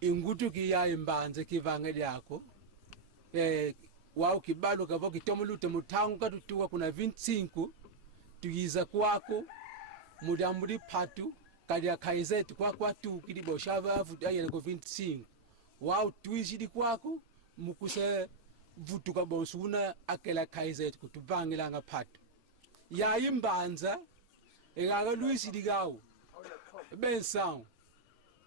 Ingutu kia imbanze kivanga lyako wao kibalo kavo kitomulute mutangu katutuwa kuna 25 tuyiza kwako mudambuli patu kali akaizeti kwa tu kidibo shavavu ayene ko 25 wao tuishidi kwako mukuse vutuka bonsuna akela kaizeti kutubangela ngapatu ya imbanza egaga luisi digawo bensaw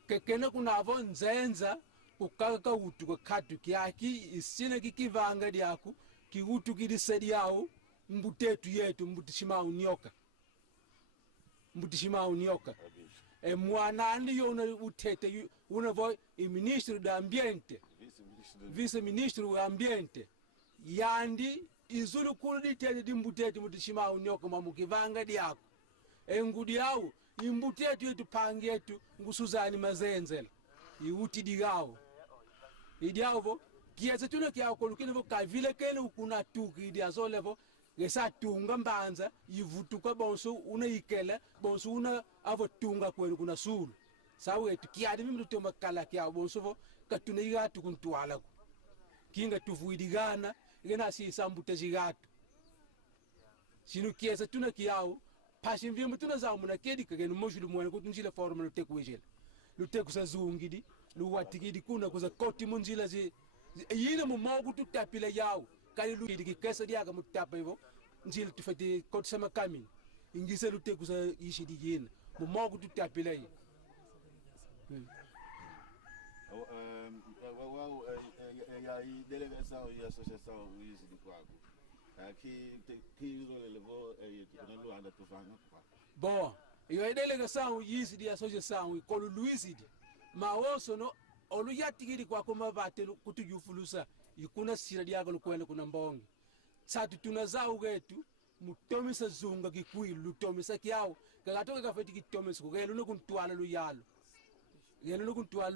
kekene kunavo nzenza ukaka utuka katu kyaki isine kikivanga lyako kiutu kilisedi yao mbutetu yetu mbutishima unyoka mwana andi yona utete unavo ministro da ambiente vice ministro da ambiente yandi izulu kulidi tete dimbutetu mbutishima unyoka mamukivanga lyako engudi yao imbutetu yetu pangi yetu ngusuzani mazenzela iuti digao idiavo kiasi tuna kia kolukini vo kavile kene ukuna tuki idiazo levo gesa tunga mbanza yivutuka bonso una ikele bonso una avo tunga kwenu kuna sulu sawe tu kiadi mimi tuma kala kia bonso vo katuna igatu kuntuala ku kinga tuvuidigana igena si sambute zigatu sinu kiasi tuna kiao pashin vi mutuna za muna kedi kagenu mojulu mwana kutunjile forma luteku wejela luteku sa zungidi luwatikidi kuna kuza koti munjila yine mumogu tutapila yao kali luidi kesa diaga mutapa hivyo njila tufati koti sama kamini ingise luteku sa yishidi yine mumogu tutapila yi ya delegação e associação yishidi kwako ki levo kuna luanda tufanga kwa bo yo delegação yishidi associação ikolu luisidi maoso no oluyatikiri kwako mabate kutujufulusa ikuna sira diago lukwene kuna mbongi tsatu tunazao getu mutomisa zunga kikwilu lutomisa kiao kagatoka kafeti kitomisa kugelu nokuntwala luyalo yelo nokuntwala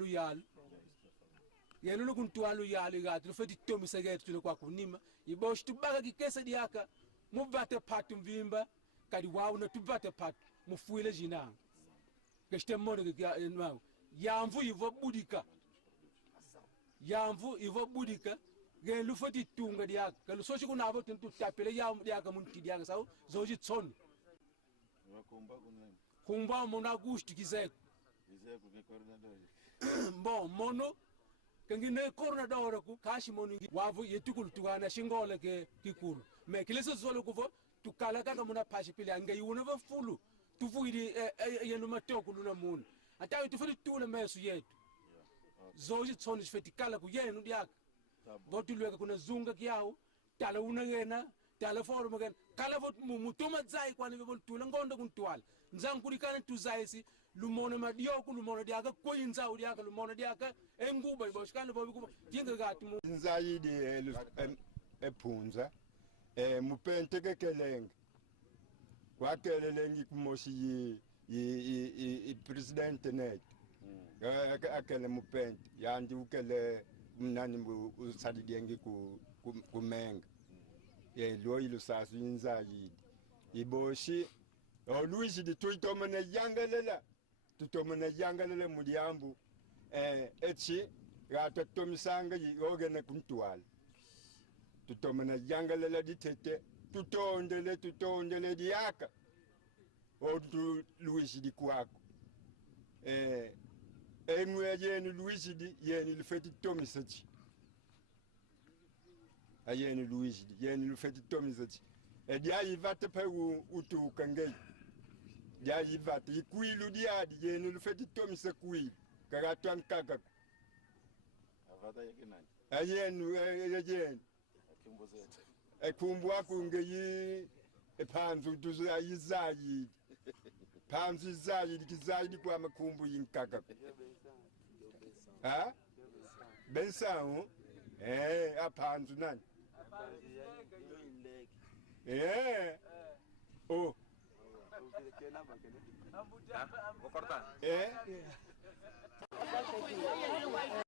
luyalo gatu feti tomisa getu tule kwako nima ibosh tubaka kikesa diaka mubate patu mvimba kadi wao na tubate patu mufuile jina keshte mone kwa yamvu ivo budika gen lufati tunga diaka kalu sochi kuna avo tuntu tapele yamu diaka munti diaka sao zoji tsoni kumba mona gusti kizeko ke coronador bon mono kangine coronador ku kashi mono wavu yetukul tuana shingole ke kikuru me kilese zolo kuvo tukala kaka muna pashi pile anga yuna va fulu tufuidi yenu matoko luna muna atayo tufati tula mesu yetu zoji tsoni feti kala ku yenu diaka botulweka kuna zunga kiao tala unangena tala forum gen kala vot mutoma zai kwani bol tula ngondo kuntwala nzang kulikana tuzaisi lumona madioku lumona diaka koyinza udiaka lumona diaka enguba iboshkana bobi kuba tinga gatu nzayidi ephunza mupente kekelenge kwakelelenge kumoshi yi president net akele mupente yandi ukele mnani usadidenge kumenga lo ilusasu inzayidi iboshi oluisi di tuitomene yangalela mudiambu etsi gato tomisanga yogene kuntwala tutomene yangalela ditete tutondele diaka odu luisi di kwako enwe yenu luisi di yenu lufeti tomisati ayenu luisi di yenu lufeti tomisati dia yivate pe utu kangei dia yivate ikuilu dia di yenu lufeti tomise kuilu kagatwan kaka avada yekenani ayenu akimbozete ekumbwa kungeyi epanzu tuzu ayizayi panzu zayi dikizayi kwa makumbu yinkaka ha bensawo apanzu nani oh Vou cortar. É?